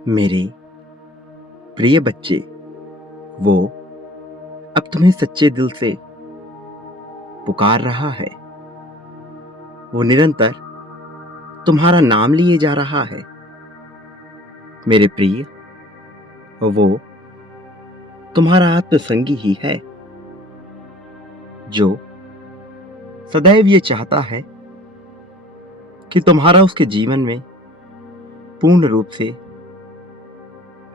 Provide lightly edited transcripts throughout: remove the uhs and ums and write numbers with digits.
मेरे प्रिय बच्चे, वो अब तुम्हें सच्चे दिल से पुकार रहा है। वो निरंतर तुम्हारा नाम लिए जा रहा है। मेरे प्रिय, वो तुम्हारा आत्मसंगी ही है, जो सदैव ये चाहता है कि तुम्हारा उसके जीवन में पूर्ण रूप से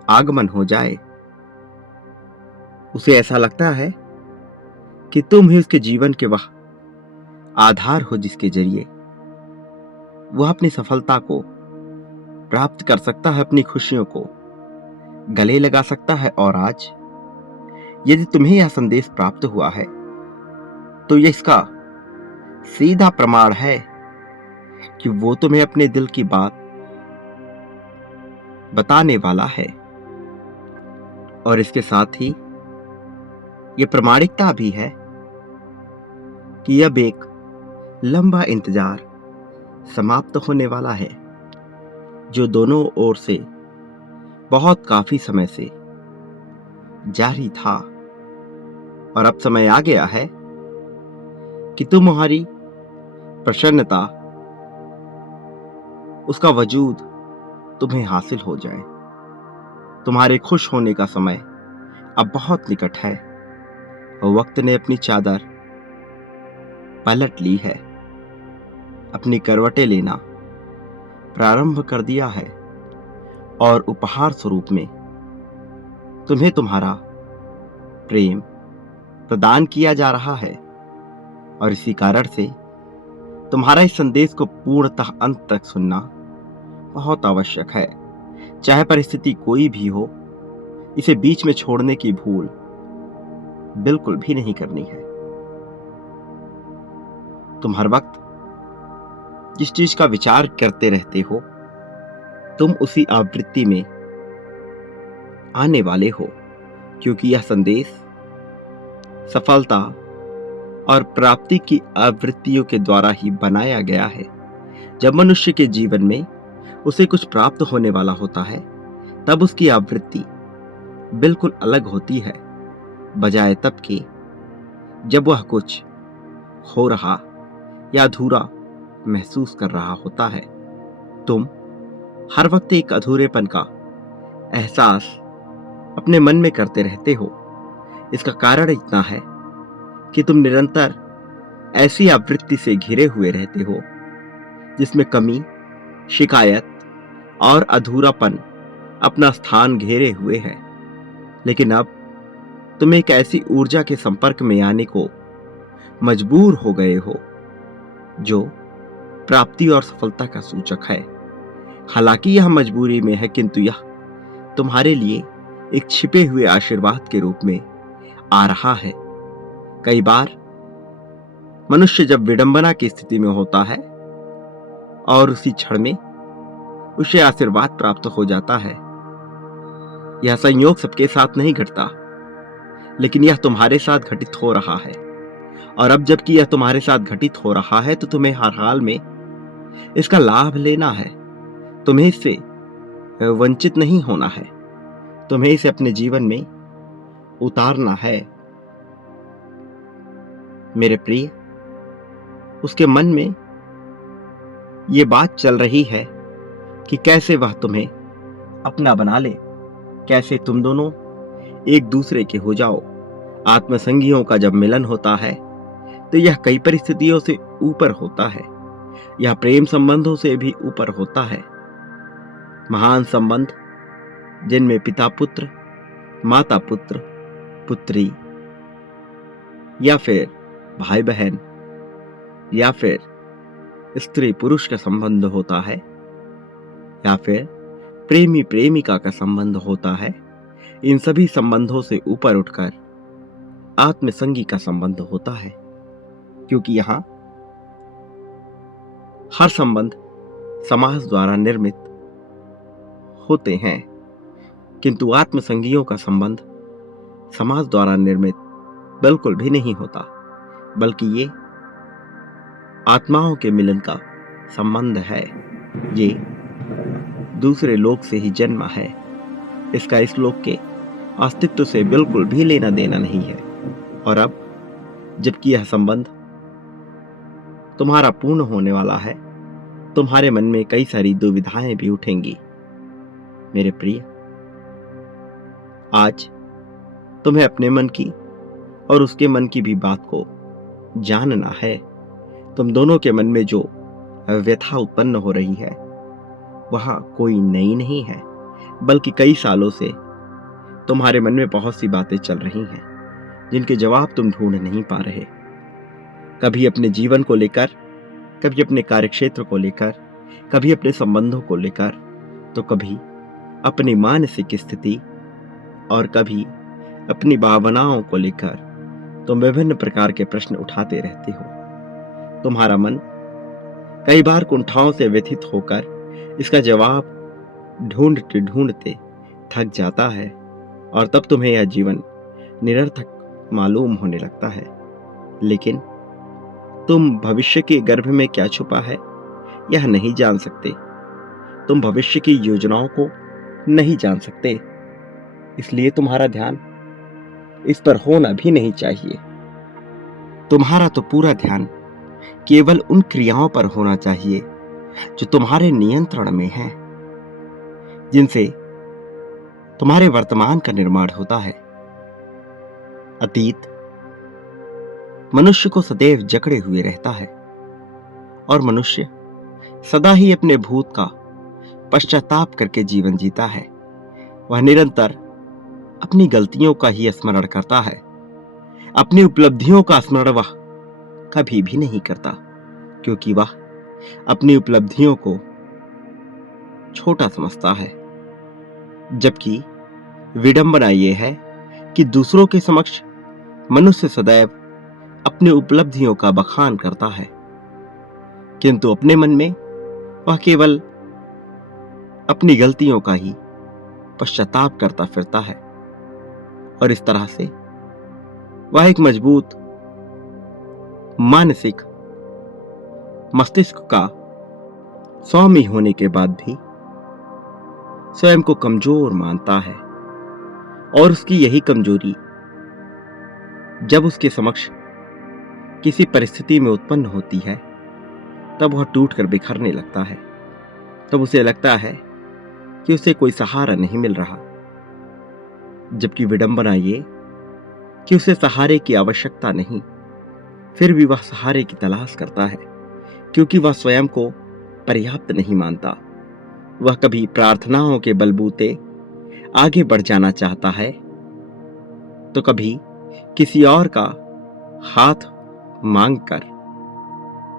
आगमन हो जाए। उसे ऐसा लगता है कि तुम ही उसके जीवन के वह आधार हो जिसके जरिए वह अपनी सफलता को प्राप्त कर सकता है, अपनी खुशियों को गले लगा सकता है। और आज यदि तुम्हें यह संदेश प्राप्त हुआ है तो यह इसका सीधा प्रमाण है कि वो तुम्हें अपने दिल की बात बताने वाला है। और इसके साथ ही यह प्रमाणिकता भी है कि अब एक लंबा इंतजार समाप्त होने वाला है, जो दोनों ओर से बहुत काफी समय से जारी था। और अब समय आ गया है कि तुम्हारी प्रसन्नता, उसका वजूद तुम्हें हासिल हो जाए। तुम्हारे खुश होने का समय अब बहुत निकट है और वक्त ने अपनी चादर पलट ली है, अपनी करवटें लेना प्रारंभ कर दिया है। और उपहार स्वरूप में तुम्हें तुम्हारा प्रेम प्रदान किया जा रहा है। और इसी कारण से तुम्हारा इस संदेश को पूर्णतः अंत तक सुनना बहुत आवश्यक है। चाहे परिस्थिति कोई भी हो, इसे बीच में छोड़ने की भूल बिल्कुल भी नहीं करनी है। तुम हर वक्त जिस चीज का विचार करते रहते हो, तुम उसी आवृत्ति में आने वाले हो, क्योंकि यह संदेश सफलता और प्राप्ति की आवृत्तियों के द्वारा ही बनाया गया है। जब मनुष्य के जीवन में उसे कुछ प्राप्त होने वाला होता है, तब उसकी आवृत्ति बिल्कुल अलग होती है, बजाय तब के जब वह कुछ हो रहा या अधूरा महसूस कर रहा होता है। तुम हर वक्त एक अधूरेपन का एहसास अपने मन में करते रहते हो। इसका कारण इतना है कि तुम निरंतर ऐसी आवृत्ति से घिरे हुए रहते हो जिसमें कमी, शिकायत और अधूरापन अपना स्थान घेरे हुए है। लेकिन अब तुम एक ऐसी ऊर्जा के संपर्क में आने को मजबूर हो गए हो जो प्राप्ति और सफलता का सूचक है। हालांकि यह मजबूरी में है, किंतु यह तुम्हारे लिए एक छिपे हुए आशीर्वाद के रूप में आ रहा है। कई बार मनुष्य जब विडंबना की स्थिति में होता है और उसी क्षण में उसे आशीर्वाद प्राप्त हो जाता है। यह संयोग सबके साथ नहीं घटता, लेकिन यह तुम्हारे साथ घटित हो रहा है। और अब जबकि यह तुम्हारे साथ घटित हो रहा है, तो तुम्हें हर हाल में इसका लाभ लेना है। तुम्हें इससे वंचित नहीं होना है। तुम्हें इसे अपने जीवन में उतारना है। मेरे प्रिय, उसके मन में ये बात चल रही है कि कैसे वह तुम्हें अपना बना ले, कैसे तुम दोनों एक दूसरे के हो जाओ। आत्मसंगियों का जब मिलन होता है तो यह कई परिस्थितियों से ऊपर होता है। यह प्रेम संबंधों से भी ऊपर होता है। महान संबंध जिनमें पिता पुत्र, माता पुत्र, पुत्री, या फिर भाई बहन, या फिर स्त्री पुरुष का संबंध होता है, या फिर प्रेमी प्रेमिका का संबंध होता है। इन सभी संबंधों से ऊपर उठकर आत्मसंगी का संबंध होता है, क्योंकि यहां हर संबंध समाज द्वारा निर्मित होते हैं, किंतु आत्मसंगियों का संबंध समाज द्वारा निर्मित बिल्कुल भी नहीं होता, बल्कि ये आत्माओं के मिलन का संबंध है। ये दूसरे लोक से ही जन्मा है। इसका इस लोक के अस्तित्व से बिल्कुल भी लेना देना नहीं है। और अब जबकि यह संबंध तुम्हारा पूर्ण होने वाला है, तुम्हारे मन में कई सारी दुविधाएं भी उठेंगी। मेरे प्रिय, आज तुम्हें अपने मन की और उसके मन की भी बात को जानना है। तुम दोनों के मन में जो व्यथा उत्पन्न हो रही है वह कोई नई नहीं है, बल्कि कई सालों से तुम्हारे मन में बहुत सी बातें चल रही हैं जिनके जवाब तुम ढूंढ नहीं पा रहे। कभी अपने जीवन को लेकर, कभी अपने कार्यक्षेत्र को लेकर, कभी अपने संबंधों को लेकर, तो कभी अपनी मानसिक स्थिति और कभी अपनी भावनाओं को लेकर तुम विभिन्न प्रकार के प्रश्न उठाते रहते हो। तुम्हारा मन कई बार कुंठाओं से व्यथित होकर इसका जवाब ढूंढते ढूंढते थक जाता है और तब तुम्हें यह जीवन निरर्थक मालूम होने लगता है। लेकिन तुम भविष्य के गर्भ में क्या छुपा है यह नहीं जान सकते। तुम भविष्य की योजनाओं को नहीं जान सकते, इसलिए तुम्हारा ध्यान इस पर होना भी नहीं चाहिए। तुम्हारा तो पूरा ध्यान केवल उन क्रियाओं पर होना चाहिए जो तुम्हारे नियंत्रण में हैं, जिनसे तुम्हारे वर्तमान का निर्माण होता है। अतीत मनुष्य को सदैव जकड़े हुए रहता है और मनुष्य सदा ही अपने भूत का पश्चाताप करके जीवन जीता है। वह निरंतर अपनी गलतियों का ही स्मरण करता है, अपनी उपलब्धियों का स्मरण वह कभी भी नहीं करता, क्योंकि वह अपनी उपलब्धियों को छोटा समझता है। जबकि विडंबना यह है कि दूसरों के समक्ष मनुष्य सदैव अपनी उपलब्धियों का बखान करता है, किंतु अपने मन में वह केवल अपनी गलतियों का ही पश्चाताप करता फिरता है। और इस तरह से वह एक मजबूत मानसिक मस्तिष्क का स्वामी होने के बाद भी स्वयं को कमजोर मानता है। और उसकी यही कमजोरी जब उसके समक्ष किसी परिस्थिति में उत्पन्न होती है तब वह टूटकर बिखरने लगता है। तब उसे लगता है कि उसे कोई सहारा नहीं मिल रहा, जबकि विडंबना ये कि उसे सहारे की आवश्यकता नहीं, फिर भी वह सहारे की तलाश करता है, क्योंकि वह स्वयं को पर्याप्त नहीं मानता। वह कभी प्रार्थनाओं के बलबूते आगे बढ़ जाना चाहता है, तो कभी किसी और का हाथ मांगकर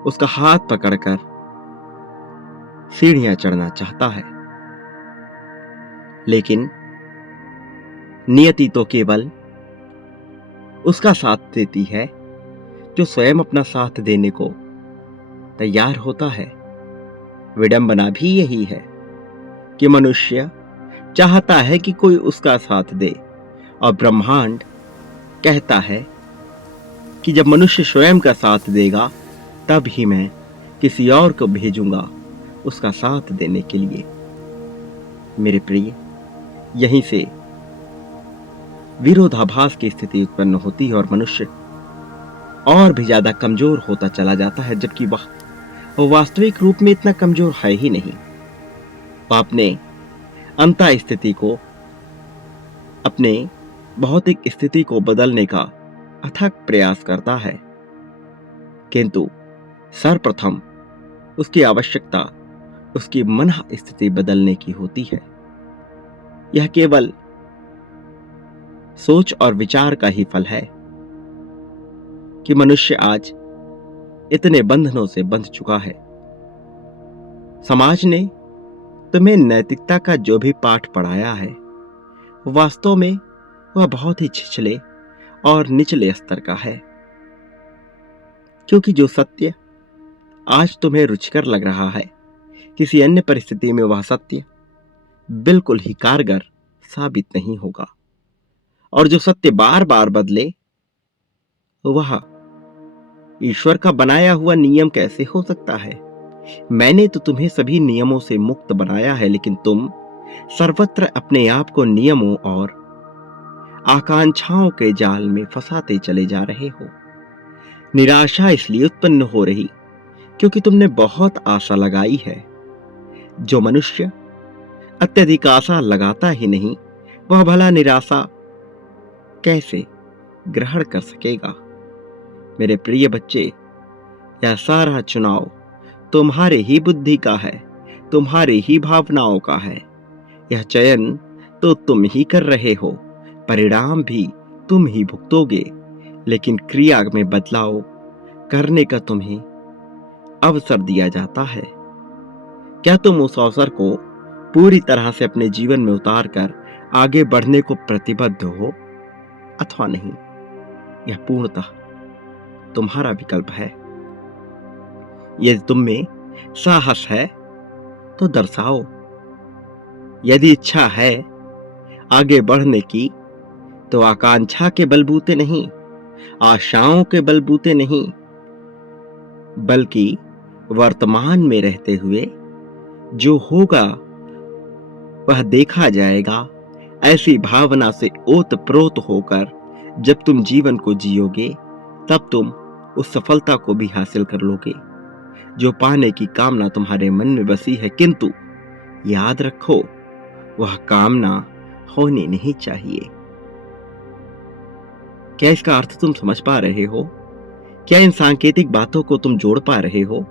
उसका हाथ पकड़कर सीढ़ियां चढ़ना चाहता है। लेकिन नियति तो केवल उसका साथ देती है जो स्वयं अपना साथ देने को तैयार होता है। विडंबना भी यही है कि मनुष्य चाहता है कि कोई उसका साथ दे, और ब्रह्मांड कहता है कि जब मनुष्य स्वयं का साथ देगा तब ही मैं किसी और को भेजूंगा उसका साथ देने के लिए। मेरे प्रिय, यहीं से विरोधाभास की स्थिति उत्पन्न होती है और मनुष्य और भी ज्यादा कमजोर होता चला जाता है, जबकि वह वास्तविक रूप में इतना कमजोर है ही नहीं। वह अपने अंतः स्थिति को, अपने भौतिक स्थिति को बदलने का अथक प्रयास करता है, किंतु सर्वप्रथम उसकी आवश्यकता उसकी मन स्थिति बदलने की होती है। यह केवल सोच और विचार का ही फल है कि मनुष्य आज इतने बंधनों से बंध चुका है। समाज ने तुम्हें नैतिकता का जो भी पाठ पढ़ाया है, वास्तव में वह बहुत ही छिछले और निचले स्तर का है, क्योंकि जो सत्य आज तुम्हें रुचिकर लग रहा है, किसी अन्य परिस्थिति में वह सत्य बिल्कुल ही कारगर साबित नहीं होगा। और जो सत्य बार बार बदले, वह ईश्वर का बनाया हुआ नियम कैसे हो सकता है? मैंने तो तुम्हें सभी नियमों से मुक्त बनाया है, लेकिन तुम सर्वत्र अपने आप को नियमों और आकांक्षाओं के जाल में फंसाते चले जा रहे हो। निराशा इसलिए उत्पन्न हो रही क्योंकि तुमने बहुत आशा लगाई है। जो मनुष्य अत्यधिक आशा लगाता ही नहीं, वह भला निराशा कैसे ग्रहण कर सकेगा। मेरे प्रिय बच्चे, यह सारा चुनाव तुम्हारे ही बुद्धि का है, तुम्हारे ही भावनाओं का है। यह चयन तो तुम ही कर रहे हो, परिणाम भी तुम ही भुगतोगे, लेकिन क्रिया में बदलाव करने का तुम्हें अवसर दिया जाता है। क्या तुम उस अवसर को पूरी तरह से अपने जीवन में उतार कर आगे बढ़ने को प्रतिबद्ध हो अथवा नहीं? यह पूर्णतः तुम्हारा विकल्प है। यदि तुम में साहस है तो दर्शाओ। यदि इच्छा है आगे बढ़ने की, तो आकांक्षा के बलबूते नहीं, आशाओं के बलबूते नहीं, बल्कि वर्तमान में रहते हुए जो होगा वह देखा जाएगा, ऐसी भावना से ओतप्रोत होकर जब तुम जीवन को जियोगे, तब तुम उस सफलता को भी हासिल कर लोगे जो पाने की कामना तुम्हारे मन में बसी है। किंतु याद रखो, वह कामना होनी नहीं चाहिए। क्या इसका अर्थ तुम समझ पा रहे हो? क्या इन सांकेतिक बातों को तुम जोड़ पा रहे हो?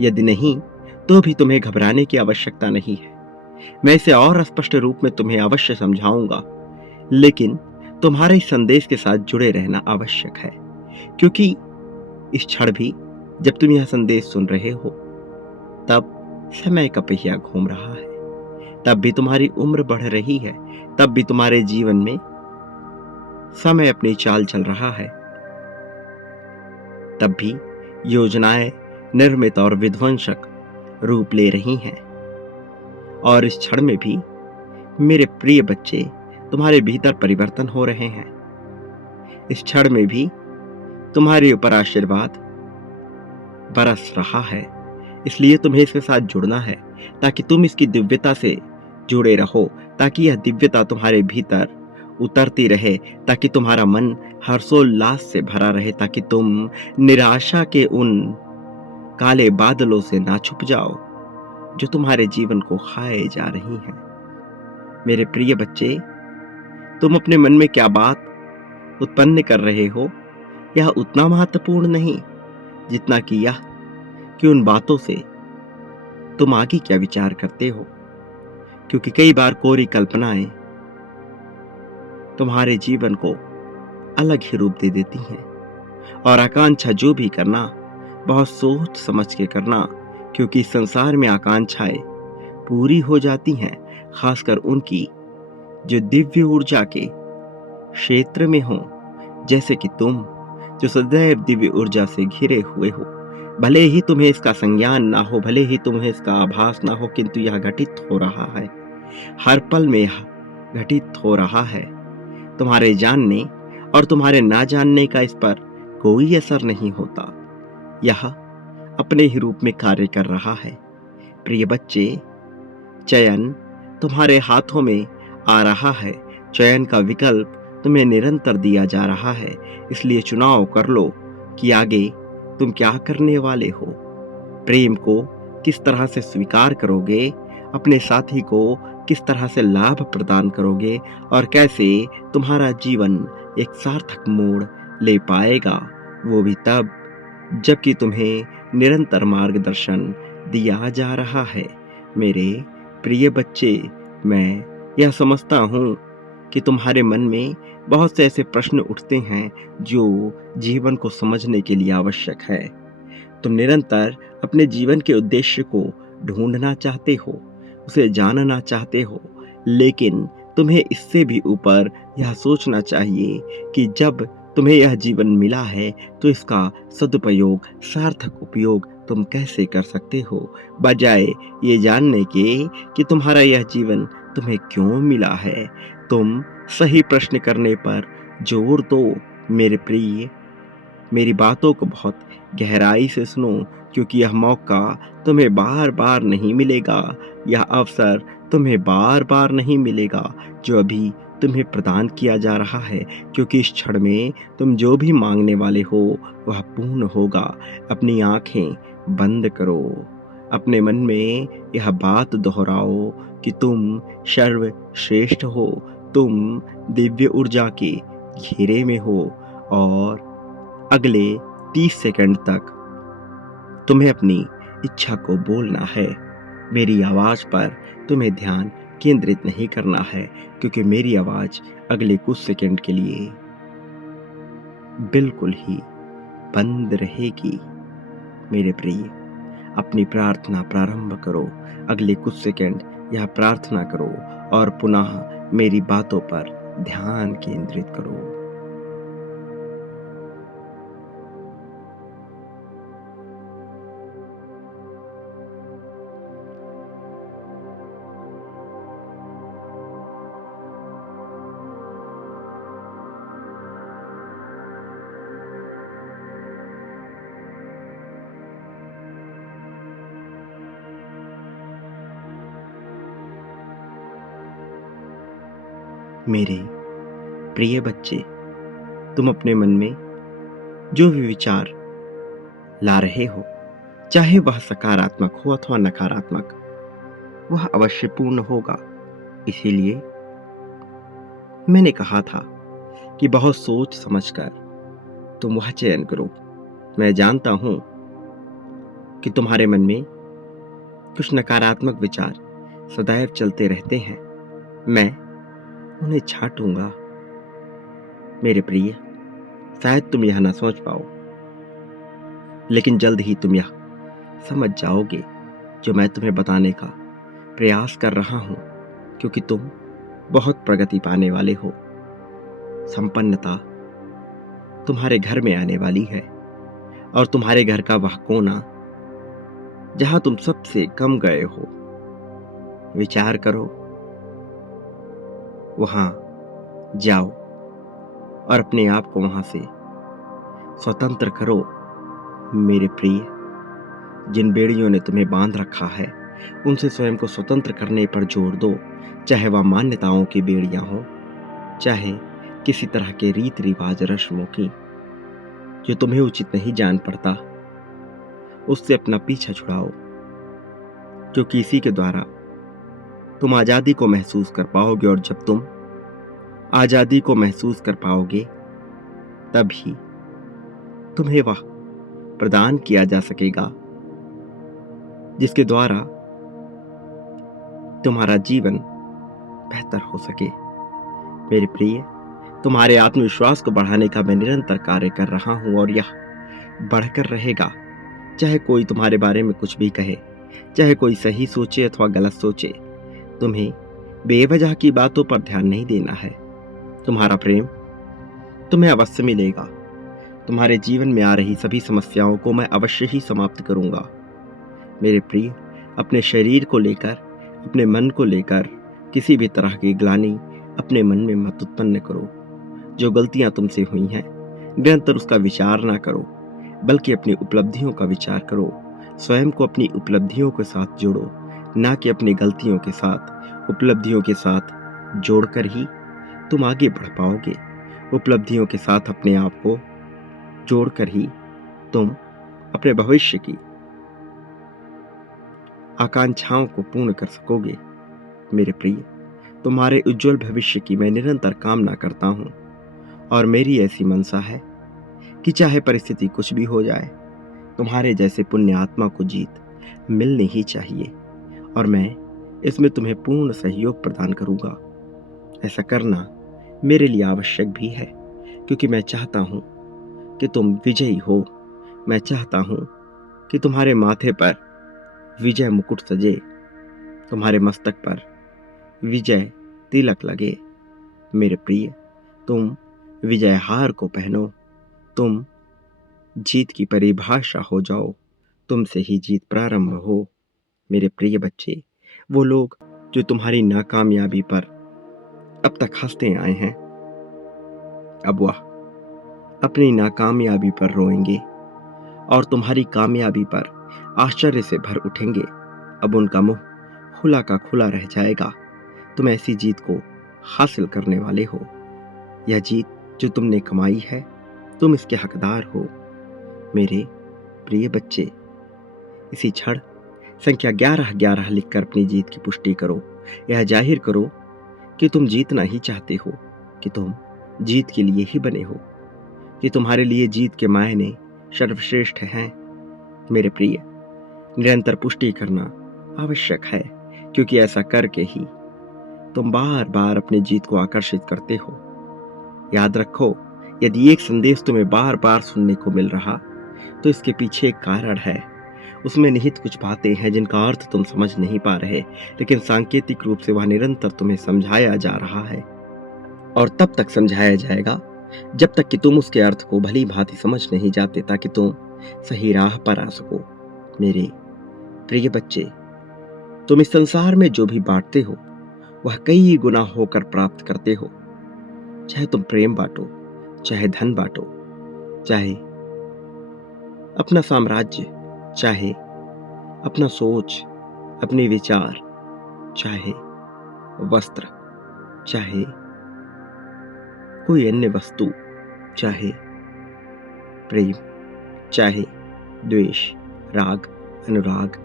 यदि नहीं, तो भी तुम्हें घबराने की आवश्यकता नहीं है। मैं इसे और स्पष्ट रूप में तुम्हें अवश्य समझाऊंगा, लेकिन तुम्हारे इस संदेश के साथ जुड़े रहना आवश्यक है, क्योंकि इस क्षण भी जब तुम यह संदेश सुन रहे हो, तब समय का पहिया घूम रहा है, तब भी तुम्हारी उम्र बढ़ रही है, तब भी तुम्हारे जीवन में समय अपनी चाल चल रहा है, तब भी योजनाएं निर्मित और विध्वंसक रूप ले रही हैं। और इस क्षण में भी मेरे प्रिय बच्चे, तुम्हारे भीतर परिवर्तन हो रहे हैं। इस क्षण में भी तुम्हारे ऊपर आशीर्वाद बरस रहा है, इसलिए तुम्हें इसके साथ जुड़ना है ताकि तुम इसकी दिव्यता से जुड़े रहो, ताकि यह दिव्यता तुम्हारे भीतर उतरती रहे, ताकि तुम्हारा मन हर्षोल्लास से भरा रहे, ताकि तुम निराशा के उन काले बादलों से ना छुप जाओ जो तुम्हारे जीवन को खाए जा रही हैं। मेरे प्रिय बच्चे, तुम अपने मन में क्या बात उत्पन्न कर रहे हो, यह उतना महत्वपूर्ण नहीं जितना कि यह कि उन बातों से तुम आगे क्या विचार करते हो, क्योंकि कई बार कोरी कल्पनाएं तुम्हारे जीवन को अलग ही रूप दे देती हैं। और आकांक्षा जो भी करना, बहुत सोच समझ के करना, क्योंकि संसार में आकांक्षाएं पूरी हो जाती हैं, खासकर उनकी जो दिव्य ऊर्जा के क्षेत्र में हो, जैसे कि तुम जो सदैव दिव्य ऊर्जा से घिरे हुए हो। भले ही तुम्हें इसका संज्ञान ना हो, भले ही तुम्हें इसका आभास ना हो, किंतु यह घटित हो रहा है, हर पल में यह घटित हो रहा है। तुम्हारे जानने और तुम्हारे ना जानने का इस पर कोई असर नहीं होता, यह अपने ही रूप में कार्य कर रहा है। प्रिय बच्चे, चयन तुम्हारे हाथों में आ रहा है, चयन का विकल्प तुम्हें निरंतर दिया जा रहा है, इसलिए चुनाव कर लो कि आगे तुम क्या करने वाले हो। प्रेम को किस तरह से स्वीकार करोगे, अपने साथी को किस तरह से लाभ प्रदान करोगे, और कैसे तुम्हारा जीवन एक सार्थक मोड़ ले पाएगा, वो भी तब जबकि तुम्हें निरंतर मार्गदर्शन दिया जा रहा है। मेरे प्रिय बच्चे, मैं यह समझता हूँ कि तुम्हारे मन में बहुत से ऐसे प्रश्न उठते हैं जो जीवन को समझने के लिए आवश्यक है। तुम निरंतर अपने जीवन के उद्देश्य को ढूंढना चाहते हो, उसे जानना चाहते हो, लेकिन तुम्हें इससे भी ऊपर यह सोचना चाहिए कि जब तुम्हें यह जीवन मिला है तो इसका सदुपयोग, सार्थक उपयोग तुम कैसे कर सकते हो, बजाय ये जानने के कि तुम्हारा यह जीवन तुम्हें क्यों मिला है। तुम सही प्रश्न करने पर जोर दो मेरे प्रिय मेरी बातों को बहुत गहराई से सुनो, क्योंकि यह मौका तुम्हें बार बार नहीं मिलेगा। यह अवसर तुम्हें बार बार नहीं मिलेगा जो अभी तुम्हें प्रदान किया जा रहा है, क्योंकि इस क्षण में तुम जो भी मांगने वाले हो वह पूर्ण होगा। अपनी आंखें बंद करो, अपने मन में यह बात दोहराओ कि तुम सर्वश्रेष्ठ हो, तुम दिव्य ऊर्जा के घेरे में हो, और अगले 30 सेकंड तक तुम्हें अपनी इच्छा को बोलना है। मेरी आवाज पर तुम्हें ध्यान केंद्रित नहीं करना है, क्योंकि मेरी आवाज अगले कुछ सेकंड के लिए बिल्कुल ही बंद रहेगी। मेरे प्रिय, अपनी प्रार्थना प्रारंभ करो। अगले कुछ सेकंड यह प्रार्थना करो और पुनः मेरी बातों पर ध्यान केंद्रित करो। मेरे प्रिय बच्चे, तुम अपने मन में जो भी विचार ला रहे हो, चाहे वह सकारात्मक हो अथवा नकारात्मक, वह अवश्य पूर्ण होगा। इसीलिए मैंने कहा था कि बहुत सोच समझकर तुम वह चयन करो। मैं जानता हूं कि तुम्हारे मन में कुछ नकारात्मक विचार सदैव चलते रहते हैं। मैं उन्हें छांटूंगा। मेरे प्रिय, शायद तुम यह ना सोच पाओ, लेकिन जल्द ही तुम यह समझ जाओगे जो मैं तुम्हें बताने का प्रयास कर रहा हूं, क्योंकि तुम बहुत प्रगति पाने वाले हो। संपन्नता तुम्हारे घर में आने वाली है, और तुम्हारे घर का वह कोना जहां तुम सबसे कम गए हो, विचार करो, वहां जाओ और अपने आप को वहां से स्वतंत्र करो। मेरे प्रिय, जिन बेड़ियों ने तुम्हें बांध रखा है उनसे स्वयं को स्वतंत्र करने पर जोर दो। चाहे वह मान्यताओं की बेड़ियां हो, चाहे किसी तरह के रीत रिवाज रस्मों की जो तुम्हें उचित नहीं जान पड़ता, उससे अपना पीछा छुड़ाओ, क्योंकि इसी के द्वारा तुम आजादी को महसूस कर पाओगे, और जब तुम आजादी को महसूस कर पाओगे तभी तुम्हें वह प्रदान किया जा सकेगा जिसके द्वारा तुम्हारा जीवन बेहतर हो सके। मेरे प्रिय, तुम्हारे आत्मविश्वास को बढ़ाने का मैं निरंतर कार्य कर रहा हूं, और यह बढ़कर रहेगा। चाहे कोई तुम्हारे बारे में कुछ भी कहे, चाहे कोई सही सोचे अथवा गलत सोचे, तुम्हें बेवजह की बातों पर ध्यान नहीं देना है। तुम्हारा प्रेम तुम्हें अवश्य मिलेगा। तुम्हारे जीवन में आ रही सभी समस्याओं को मैं अवश्य ही समाप्त करूंगा। मेरे प्रिय, अपने शरीर को लेकर, अपने मन को लेकर किसी भी तरह की ग्लानि अपने मन में मत उत्पन्न करो। जो गलतियां तुमसे हुई हैं, निरंतर उसका विचार ना करो, बल्कि अपनी उपलब्धियों का विचार करो। स्वयं को अपनी उपलब्धियों के साथ जोड़ो, ना कि अपनी गलतियों के साथ। उपलब्धियों के साथ जोड़कर ही तुम आगे बढ़ पाओगे। उपलब्धियों के साथ अपने आप को जोड़कर ही तुम अपने भविष्य की आकांक्षाओं को पूर्ण कर सकोगे। मेरे प्रिय, तुम्हारे उज्जवल भविष्य की मैं निरंतर कामना करता हूं, और मेरी ऐसी मनसा है कि चाहे परिस्थिति कुछ भी हो जाए, तुम्हारे जैसे पुण्य आत्मा को जीत मिलनी ही चाहिए, और मैं इसमें तुम्हें पूर्ण सहयोग प्रदान करूंगा। ऐसा करना मेरे लिए आवश्यक भी है, क्योंकि मैं चाहता हूं कि तुम विजयी हो। मैं चाहता हूं कि तुम्हारे माथे पर विजय मुकुट सजे, तुम्हारे मस्तक पर विजय तिलक लगे। मेरे प्रिय, तुम विजय हार को पहनो, तुम जीत की परिभाषा हो जाओ, तुमसे ही जीत प्रारंभ हो। मेरे प्रिय बच्चे, वो लोग जो तुम्हारी नाकामयाबी पर अब तक हंसते आए हैं, अब वह अपनी नाकामयाबी पर रोएंगे और तुम्हारी कामयाबी पर आश्चर्य से भर उठेंगे। अब उनका मुंह खुला का खुला रह जाएगा। तुम ऐसी जीत को हासिल करने वाले हो। यह जीत जो तुमने कमाई है, तुम इसके हकदार हो। मेरे प्रिय बच्चे, इसी क्षण संख्या 1111 लिखकर अपनी जीत की पुष्टि करो। यह जाहिर करो कि तुम जीतना ही चाहते हो, कि तुम जीत के लिए ही बने हो, कि तुम्हारे लिए जीत के मायने सर्वश्रेष्ठ हैं। मेरे प्रिय, निरंतर पुष्टि करना आवश्यक है, क्योंकि ऐसा करके ही तुम बार बार अपनी जीत को आकर्षित करते हो। याद रखो, यदि एक संदेश तुम्हें बार बार सुनने को मिल रहा, तो इसके पीछे एक कारण है। उसमें निहित कुछ बातें हैं जिनका अर्थ तुम समझ नहीं पा रहे, लेकिन सांकेतिक रूप से वह निरंतर तुम्हें समझाया जा रहा है, और तब तक समझाया जाएगा जब तक कि तुम उसके अर्थ को भली भांति समझ नहीं जाते, ताकि तुम सही राह पर आ सको। मेरे प्रिय बच्चे, तुम इस संसार में जो भी बांटते हो, वह कई गुना होकर प्राप्त करते हो। चाहे तुम प्रेम बांटो, चाहे धन बांटो, चाहे अपना साम्राज्य, चाहे अपना सोच, अपने विचार, चाहे वस्त्र, चाहे कोई अन्य वस्तु, चाहे प्रेम, चाहे द्वेष, राग, अनुराग,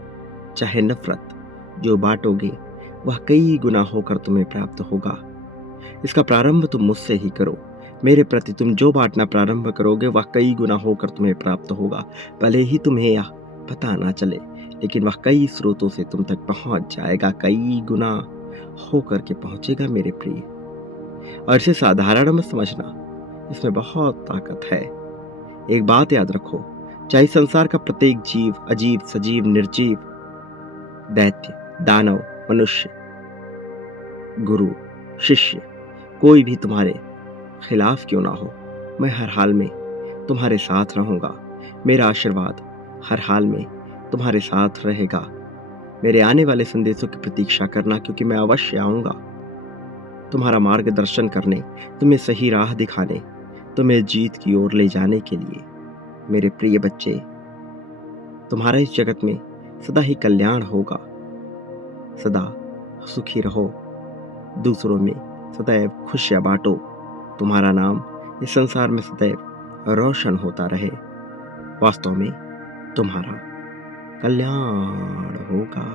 चाहे नफरत, जो बांटोगे वह कई गुना होकर तुम्हें प्राप्त होगा। इसका प्रारंभ तुम मुझसे ही करो। मेरे प्रति तुम जो बांटना प्रारंभ करोगे, वह कई गुना होकर तुम्हें प्राप्त होगा। भले ही तुम्हें यह पता ना चले, लेकिन वह कई स्रोतों से तुम तक पहुंच जाएगा, कई गुना होकर के पहुंचेगा मेरे प्रिय। और इसे साधारण मत समझना, इसमें बहुत ताकत है। एक बात याद रखो, चाहे संसार का प्रत्येक जीव, अजीब, सजीव, निर्जीव, दैत्य, दानव, मनुष्य, गुरु, शिष्य, कोई भी तुम्हारे खिलाफ क्यों ना हो, मैं हर हाल में तुम्हारे साथ रहूंगा। मेरा आशीर्वाद हर हाल में तुम्हारे साथ रहेगा। मेरे आने वाले संदेशों की प्रतीक्षा करना, क्योंकि मैं अवश्य आऊंगा तुम्हारा मार्गदर्शन करने, तुम्हें सही राह दिखाने, तुम्हें जीत की ओर ले जाने के लिए। मेरे प्रिय बच्चे, तुम्हारा इस जगत में सदा ही कल्याण होगा। सदा सुखी रहो, दूसरों में सदैव खुशियां बांटो। तुम्हारा नाम इस संसार में सदैव रोशन होता रहे। वास्तव में तुम्हारा कल्याण होगा।